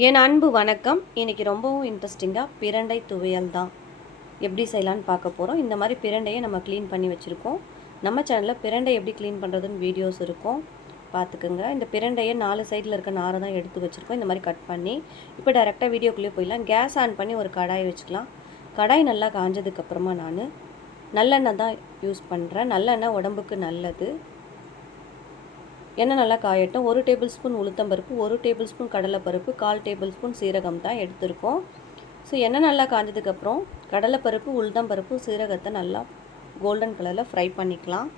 என் அன்பு வணக்கம். இன்றைக்கி ரொம்பவும் இன்ட்ரெஸ்டிங்காக பிரண்டை துவையல் தான். எப்படி செய்யலான்னு பார்க்க போகிறோம் இந்த மாதிரி பிரண்டையை நம்ம க்ளீன் பண்ணி வச்சுருக்கோம். நம்ம சேனலில் பிரண்டை எப்படி க்ளீன் பண்ணுறதுன்னு வீடியோஸ் இருக்கும். பார்த்துக்குங்க. இந்த பிரண்டையை நாலு சைடில் இருக்க நாரை தான் எடுத்து வச்சுருக்கோம். இந்த மாதிரி கட் பண்ணி இப்போ டேரெக்டாக வீடியோக்குள்ளேயே போயிடலாம். கேஸ் ஆன் பண்ணி ஒரு கடாய் வச்சுக்கலாம். கடாய் நல்லா காஞ்சதுக்கப்புறமா நான் நல்லெண்ணெய் தான் யூஸ் பண்ணுறேன் நல்லெண்ணெய் உடம்புக்கு நல்லது. எண்ணெய் நல்லா காயட்டும். ஒரு டேபிள் ஸ்பூன் உளுத்தம்பருப்பு ஒரு டேபிள் ஸ்பூன் கடலைப்பருப்பு கால் டேபிள் ஸ்பூன் சீரகம் தான் எடுத்திருக்கோம். ஸோ எண்ணெய் நல்லா காய்ஞ்சதுக்கப்புறம் கடலைப்பருப்பு உளுத்தம்பருப்பு சீரகத்தை நல்லா கோல்டன் கலரில் ஃப்ரை பண்ணிக்கலாம்.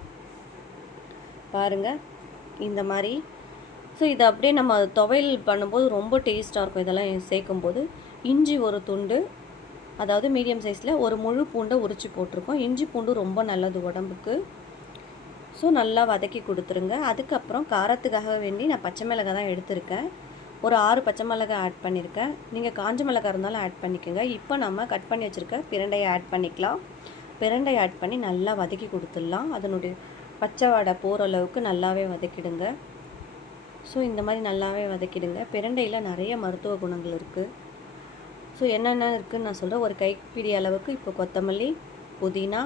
பாருங்கள் இந்த மாதிரி. ஸோ இதை அப்படியே நம்ம துவையல் பண்ணும்போது ரொம்ப டேஸ்ட்டாக இருக்கும் இதெல்லாம் சேர்க்கும்போது. இஞ்சி ஒரு துண்டு அதாவது மீடியம் சைஸில் ஒரு முழு பூண்டை உரித்து போட்டிருக்கோம். இஞ்சி பூண்டு ரொம்ப நல்லது உடம்புக்கு. ஸோ நல்லா வதக்கி கொடுத்துருங்க. அதுக்கப்புறம் காரத்துக்காக வேண்டி நான் பச்சை மிளகாய் தான் எடுத்திருக்கேன். ஒரு ஆறு பச்சை மிளகாய் ஆட் பண்ணியிருக்கேன் நீங்கள் காஞ்ச மிளகாய் இருந்தாலும் ஆட் பண்ணிக்கோங்க. இப்போ நம்ம கட் பண்ணி வச்சுருக்க பிரண்டையை ஆட் பண்ணிக்கலாம். பிரண்டை ஆட் பண்ணி நல்லா வதக்கி கொடுத்துடலாம். அதனுடைய பச்சை வடை போகிற அளவுக்கு நல்லாவே வதக்கிடுங்க. ஸோ இந்த மாதிரி நல்லாவே வதக்கிடுங்க. பிரண்டையில் நிறைய மருத்துவ குணங்கள் இருக்குது ஸோ என்னென்ன இருக்குதுன்னு நான் சொல்கிறேன் ஒரு கைப்பிடி அளவுக்கு இப்போ கொத்தமல்லி புதினா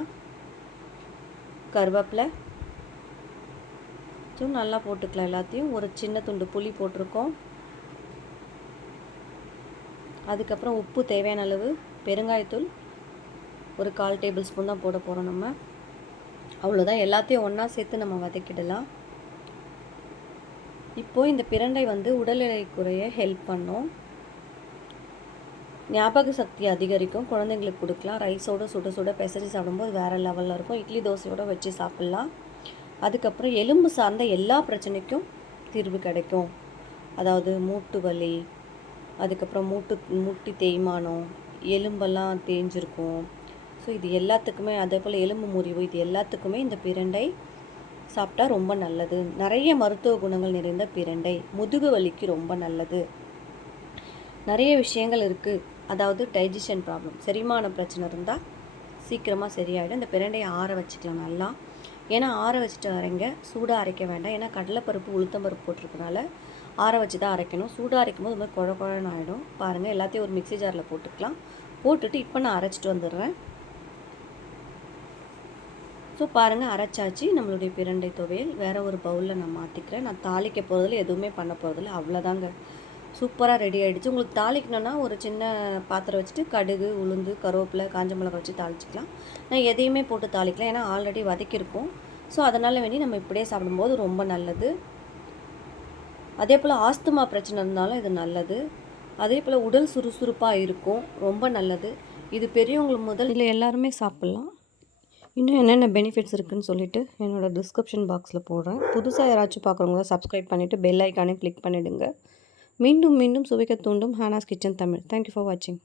கருவேப்பிலை கொஞ்சம் நல்லா போட்டுக்கலாம். எல்லாத்தையும் ஒரு சின்ன துண்டு புளி போட்டிருக்கோம். அதுக்கப்புறம் உப்பு தேவையான அளவு பெருங்காயத்தூள் ஒரு கால் டேபிள் ஸ்பூன் தான் போட போகிறோம் நம்ம. அவ்வளோதான் எல்லாத்தையும் ஒன்றா சேர்த்து நம்ம வதக்கிடலாம். இப்போது இந்த பிரண்டை வந்து உடல் எடை குறைய ஹெல்ப் பண்ணும். ஞாபக சக்தி அதிகரிக்கும். குழந்தைங்களுக்கு கொடுக்கலாம். ரைஸோடு சுட சுட பெசரி சாப்பிடும்போது வேறு லெவலில் இருக்கும். இட்லி தோசையோடு வச்சு சாப்பிட்லாம். அதுக்கப்புறம் எலும்பு சார்ந்த எல்லா பிரச்சனைக்கும் தீர்வு கிடைக்கும். அதாவது மூட்டு வலி அதுக்கப்புறம் மூட்டு மூட்டி தேய்மானம் எலும்பெல்லாம் தேஞ்சிருக்கும். ஸோ இது எல்லாத்துக்குமே அதே போல் எலும்பு முறிவு இது எல்லாத்துக்குமே இந்த பிரண்டை சாப்பிட்டா ரொம்ப நல்லது. நிறைய மருத்துவ குணங்கள் நிறைந்த பிரண்டை முதுகு வலிக்கு ரொம்ப நல்லது. நிறைய விஷயங்கள் இருக்குது அதாவது டைஜஷன் ப்ராப்ளம் செரிமான பிரச்சனை இருந்தால் சீக்கிரமாக சரியாயிடும். இந்த பிரண்டையை ஆற வச்சுக்கலாம் நல்லா. ஏன்னா ஆற வச்சுட்டு அரைங்க. சூடாக அரைக்க வேண்டாம். ஏன்னா கடலைப்பருப்பு உளுத்தம்பருப்பு போட்டிருக்கனால ஆற வச்சு தான் அரைக்கணும். சூடாக அரைக்கும் போது மாதிரி குழ குழன்னு ஆகிடும் பாருங்கள் எல்லாத்தையும் ஒரு மிக்சி ஜாரில் போட்டுக்கலாம். போட்டுட்டு இப்போ நான் அரைச்சிட்டு வந்துடுறேன். ஸோ பாருங்கள் அரைச்சாச்சு. நம்மளுடைய பிரண்டை துவையல். வேறு ஒரு பவுலில் நான் மாற்றிக்கிறேன் நான் தாளிக்க போகிறதுல எதுவுமே பண்ண போகிறதில்ல அவ்வளோதாங்க சூப்பராக ரெடி ஆகிடுச்சு உங்களுக்கு தாளிக்கணுன்னா ஒரு சின்ன பாத்திரம் வச்சுட்டு கடுகு உளுந்து கருவேப்பிலை காஞ்ச மிளகா வச்சு தாளிச்சிக்கலாம். நான் எதையுமே போட்டு தாளிக்கலாம் ஏன்னா ஆல்ரெடி வதக்கியிருக்கோம். ஸோ அதனால் வேண்டி நம்ம இப்படியே சாப்பிடும்போது ரொம்ப நல்லது. அதே போல் ஆஸ்துமா பிரச்சனை இருந்தாலும் இது நல்லது. அதே போல் உடல் சுறுசுறுப்பாக இருக்கும் ரொம்ப நல்லது. இது பெரியவங்களுக்கு முதல் இதில் எல்லாருமே சாப்பிட்லாம். இன்னும் என்னென்ன பெனிஃபிட்ஸ் இருக்குதுன்னு சொல்லிவிட்டு என்னோடய டிஸ்கிரிப்ஷன் பாக்ஸில் போடுறேன். புதுசாக யாராச்சும் பார்க்குறவங்கள சப்ஸ்கிரைப் பண்ணிவிட்டு பெல் ஐக்கானே கிளிக் பண்ணிவிடுங்க மீண்டும் மீண்டும் சுவைக்க தூண்டும் ஹானாஸ் kitchen Tamil. Thank you for வாட்சிங்